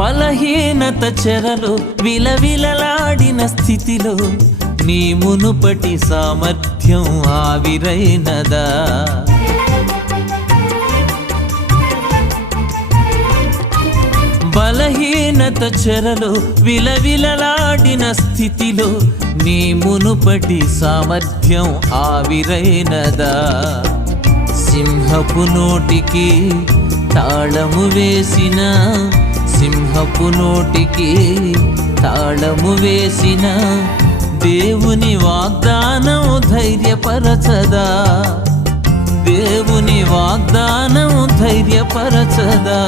బలహీనత చెరలు విలవిలలాడిన స్థితిలో నీ మునుపటి సామర్థ్యం ఆవిరైనదా. బలహీనత చెరలు విలవిలలాడిన స్థితిలో నీ మునుపటి సామర్థ్యం ఆవిరైనదా. సింహపు నోటికి తాళము వేసిన సింహపు నోటికి తాళము వేసిన దేవుని వాగ్దానం ధైర్యపరచదా? దేవుని వాగ్దానం ధైర్యపరచదా?